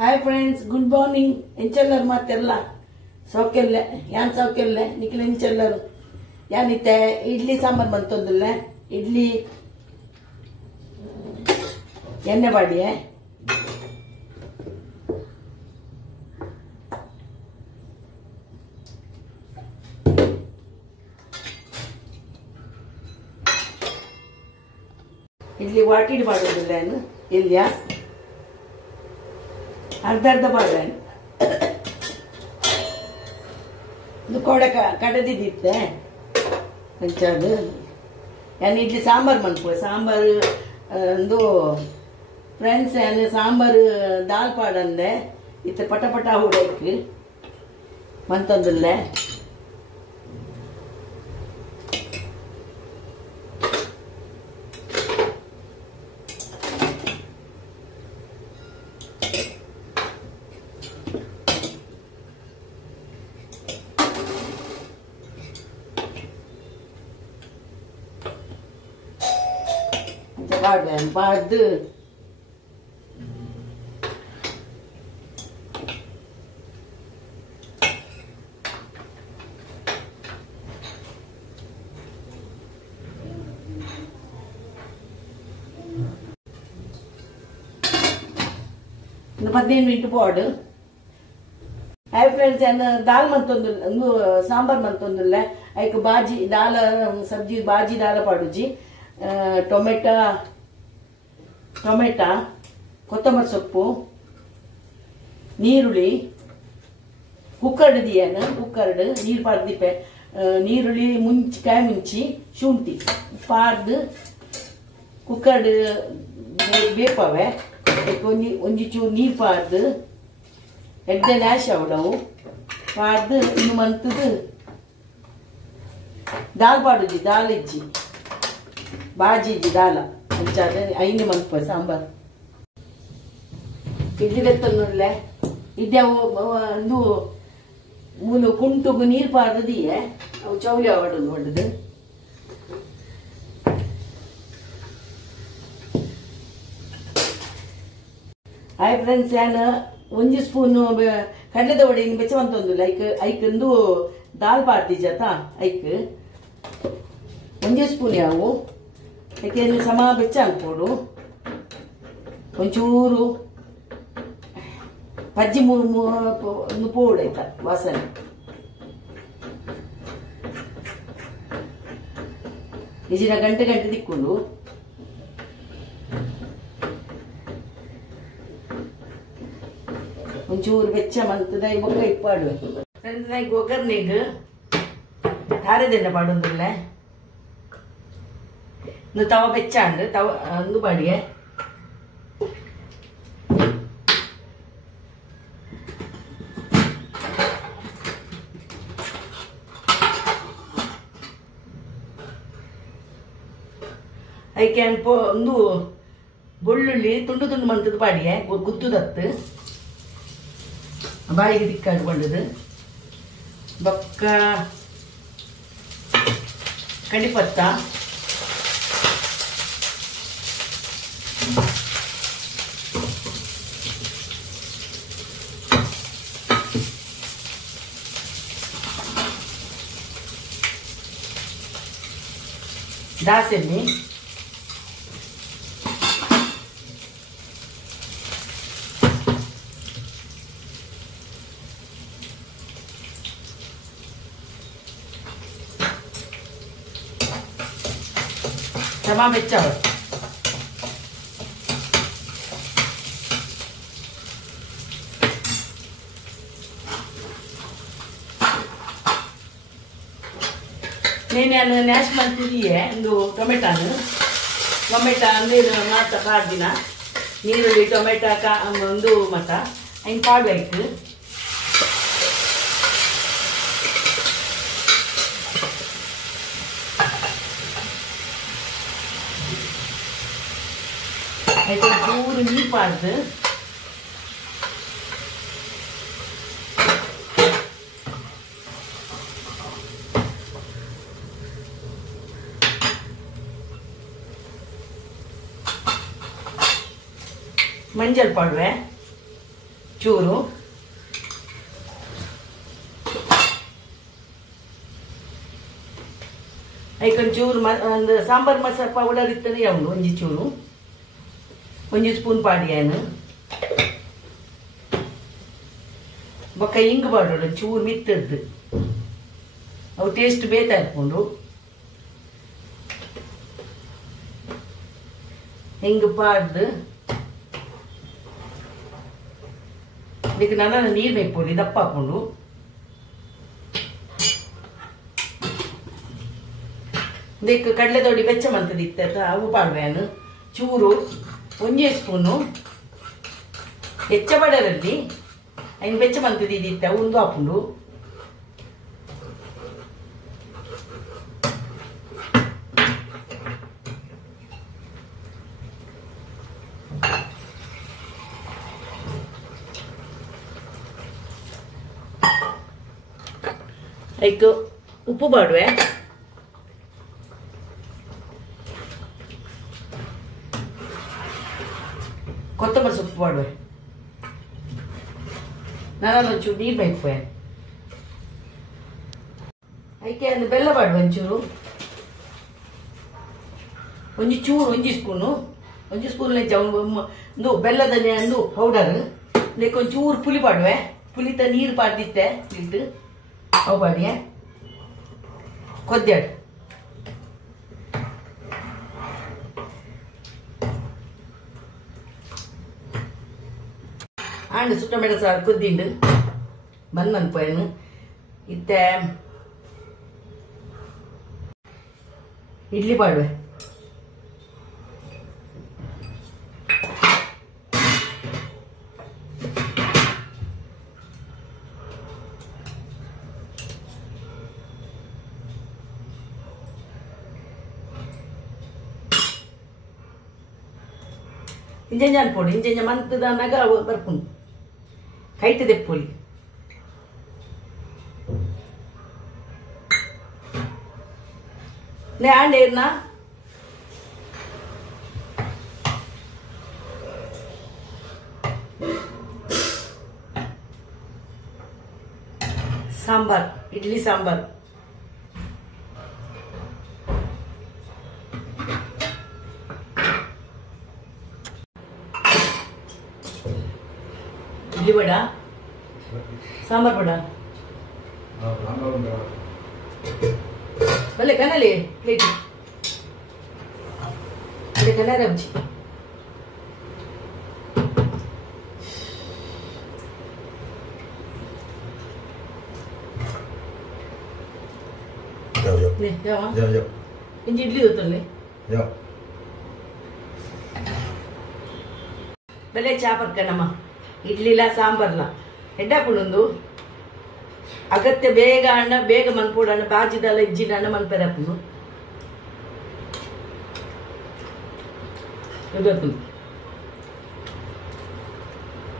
Hi friends, good morning. ಎಂಚೆಲ್ಲರು ಮಾತೆಲ್ಲ ಸೌಖ್ಯಲ್ಲ? ಯಾನ್ ಸೌಖ್ಯಲ್ಲ ನಿಖಿಲ್ ಎಂಚೆಲ್ಲರು ಯಾನಿತ್ತೆ? ಇಡ್ಲಿ ಸಾಂಬಾರು ಬಂತೊಂದಿಲ್ಲ. ಇಡ್ಲಿ ಎಣ್ಣೆ ಬಾಡಿಯೇ ಇಡ್ಲಿ ವಾಟಿಡ್ ಮಾಡೋದಿಲ್ಲ ಏನು ಇಲ್ಲಿಯಾ ಅರ್ಧ ಬಾಡ ಇದು ಕೊಡೆ ಕಡದಿದ್ದಿತ್ತೆ ಅಂಚದು ಏನು ಇಡ್ಲಿ ಸಾಂಬಾರು ಮನ್ಪು ಸಾಂಬಾರು ಒಂದು ಫ್ರೆಂಡ್ಸ್ ಏನು ಸಾಂಬಾರು ದಾಲ್ ಪಾಡಂದೆ ಇತ್ತು ಪಟ ಪಟ ಹುಡಕ್ಕೆ ಮಂತೊಂದಿಲ್ಲ. பாடு இந்த 15 ಮಿನಿಟ್ ಪಾಡು. ಹಾಯ್ ಫ್ರೆಂಡ್ಸ್, ದಾಲ್ ಮಂತೊಂದು ಸಾಂಬಾರ್ ಮಂತೊಂದುಲ್ಲ ಐಕ್ ಬಾಜಿ ದಾಲ ಸಬ್ಜಿ ಬಾಜಿ ದಾಲ ಪಾಡುಜಿ ಟೊಮೆಟೊ ಕೊತ್ತಂಬರಿ ಸೊಪ್ಪು ನೀರುಳ್ಳಿ ಕುಕ್ಕರ್ಡ್ ದಿಯೇನು ಕುಕ್ಕರ್ಡ್ ನೀರು ಪಾಡ್ದಿಪ್ಪೆ ನೀರುಳ್ಳಿ ಕಾಯಿ ಮುಂಚಿ ಶುಂಠಿ ಪಾಡ್ದು ಕುಕ್ಕರ್ಡ್ ಬೇಪವೆ ಒಂಜಿ ಚೂರು ನೀರು ಪಾಡ್ದು ಎಡ್ಡೆ ಲ್ಯಾಶ್ ಅವಡವು ಪಾಡ್ದು ಇನ್ನು ಮಂತದು ದಾಲ್ ಪಾಡುಜಿ ದಾಲ್ ಇಜ್ಜಿ ಬಾಜಿ ಇಜ್ಜಿ ದಾಲ ಅಂಚಾದ ಐನು ಮಂತ್ಪ ಸಾಂಬಾರು ಇಡ್ಲಿದತ್ತೊಂದುಲ್ಲೆ ಇದ್ದೆ ಒಂದು ಮೂಲು ಕುಂಟುಗು ನೀರು ಪಾರ್ದಿಯೇ ಅವು ಚೌಲಿ ಅವಡದು ಹೊಡೆದು ಹಾಯ್ ಫ್ರೆಂಡ್ಸ್, ನಾನು ಒಂಜಿ ಸ್ಪೂನು ಕಡಲೆದ ಒಡೆ ಬೆಚ್ಚ ಬಂತೊಂದುಲ್ಲ ಐಕಂದು ದಾಲ್ ಪಾಡ್ದಿಜಾತ ಐಕ್ ಒಂಜಿ ಸ್ಪೂನ್ ಯಾವು ಐಕೆ ಸಮ ಬೆಚ್ಚ ಅನ್ಕೊಡು ಒಂಚೂರು ಪಜ್ಜಿ ಒಂದು ಪೌಡ್ ಆಯ್ತಾ ವಾಸನೆ ಇಜಿನ ಗಂಟೆ ದಿಕ್ಕೊಂಡು ಒಂಚೂರು ಬೆಚ್ಚ ಮಂತದ ಬೊಕ್ಕ ಇಪ್ಪಾಡ್ಬೇಕು. ಫ್ರೆಂಡ್ಸ್, ಒಗ್ಗರ್ನೆಗ್ ಖಾರದೆಣ್ಣೆ ಪಾಡೊಂದಿಲ್ಲ ಇನ್ನು ತವ ಬೆಚ್ಚ ಅಂಡು ತವ ಅಂದು ಬಾಡಿಗೆ ಐಕೆ ಒಂದು ಬೆಳ್ಳುಳ್ಳಿ ತುಂಡು ತುಂಡು ಮಂತದ ಬಾಡಿಗೆ ಗುತ್ತುದತ್ತು ಬಾಯಿಗೆ ದಿಕ್ಕಾಡ್ಕೊಂಡದು ಬೊಕ್ಕ ಕಡಿಪತ್ತ ದಾಸೆಣ್ಣೆ ಸಮ ಬೆಚ್ಚ నేను ನ್ಯಾಶ್ ಮಾಡ್ತಿದ್ದೀಯೆ ಒಂದು ಟೊಮೆಟೊ ನೀರು ಮಾತ ಕಾಡ್ದಿನ ನೀರುಳ್ಳಿ ಟೊಮೆಟೊ ಒಂದು ಮತ ಹಿಂಗೆ ಪಾಡ್ಬೇಕು. ಆಯ್ತು ಚೂರು ನೀರು ಪಾಡ್ದು ಮಂಜಲ್ ಪಾಡುವೆ ಚೂರು ಐಕೊಂಚೂರು ಒಂದು ಸಾಂಬಾರ್ ಮಸಾಲ ಪೌಡರ್ ಇತ್ತನೆ ಯಾವುದು ಒಂಜಿ ಚೂರು ಒಂಜಿ ಸ್ಪೂನ್ ಪಾಡಿಯಾನು ಬೊಕ್ಕ ಹಿಂಗ್ ಪಾಡೋಡು ಚೂರು ಮಿತ್ತದ್ದು ಅವು ಟೇಸ್ಟ್ ಬೇತಾ ಇರ್ಕೊಂಡು ಹಿಂಗ್ ಪಾಡ್ದು ಇದಕ್ಕೆ ನಾನು ನೀರು ಬೇಯ್ಪೊಡಿ ದಪ್ಪ ಹಾಕೊಂಡು ಇದಕ್ಕೆ ಕಡಲೆ ದೊಡ್ಡಿ ಬೆಚ್ಚ ಮಂತದ ಇತ್ತ ಅವು ಪಾಡ್ವೇನು ಚೂರು ಒಂಜೇ ಸ್ಪೂನು ಹೆಚ್ಚ ಬಡರಲ್ಲಿ ಐನು ಬೆಚ್ಚ ಮಂತದ ಇದಿತ್ತ ಒಂದು ಹಾಕೊಂಡು ಐಕ್ ಉಪ್ಪು ಬಾಡುವೆ ಕೊತ್ತಂಬರಿ ಸೊಪ್ಪು ಬಾಡುವೆ ನಾನೊಂಚೂರು ನೀರು ಬೇಕುವೆ ಐಕೆ ಒಂದು ಬೆಲ್ಲ ಬಾಡುವೆ ಒಂಚೂರು ಒಂಜಿ ಚೂರು ಒಂಜಿ ಸ್ಪೂನ್ ಒಂದು ಬೆಲ್ಲದ ಒಂದು ಪೌಡರ್ ಇದಕ್ಕೆ ಒಂಚೂರು ಪುಲಿ ಬಾಡುವೆ ಪುಲಿತ ನೀರು ಪಾಡ್ದಿತ್ತೆ ಇಟ್ಟು ಅವು ಬಾಡಿಯ ಕೊದ್ದಾಡು ಆಂಡ್ ಸುಟ್ಟ ಮೆಣಸು ಕುದ್ದಿಂಡು ಬಂದ್ ಮನ್ಪೋಯನು ಇತ್ತೆ ಇಡ್ಲಿ ಪಾಡುವೆ ಇಂಜಂಜ ಅನ್ಪೋಡು ಇಂಜಂಜ ಮಂತದ ನಗ ಬರ್ಪುಂಡು ಕೈಟ್ ದೆಪ್ಪೊಲಿ ನೇ ಆಂಡೇರ್ನ ಸಾಂಬಾರ್ ಇಡ್ಲಿ ಸಾಂಬಾರ್ ಇಡ್ಲಿ ಬಡ ಸಾಂಬಾರ್ ಬಡ ಬಲ್ಲೆ ಕನಲಿ ಪ್ಲೇಟ್ ಅದೇ ಕನ್ನಡ ರುಚಿ ಇಂಜಿ ಇಡ್ಲಿ ಗೊತ್ತಲ್ಲಿ ಬೆಲೆ ಚಾಪರ್ಕನಮ್ಮ ಇಡ್ಲಿಲ ಸಾಂಬಾರ್ಲ ಎಡ್ಡಾಪುಂಡು ಅಗತ್ಯ ಬೇಗ ಅಣ್ಣ ಬೇಗ ಮನ್ಪೂಡಣ್ಣ ಬಾಜಿದಲ್ಲ ಇಜ್ಜಿನ ಅಣ್ಣ ಮನ್ಪೆರಪ್ಪು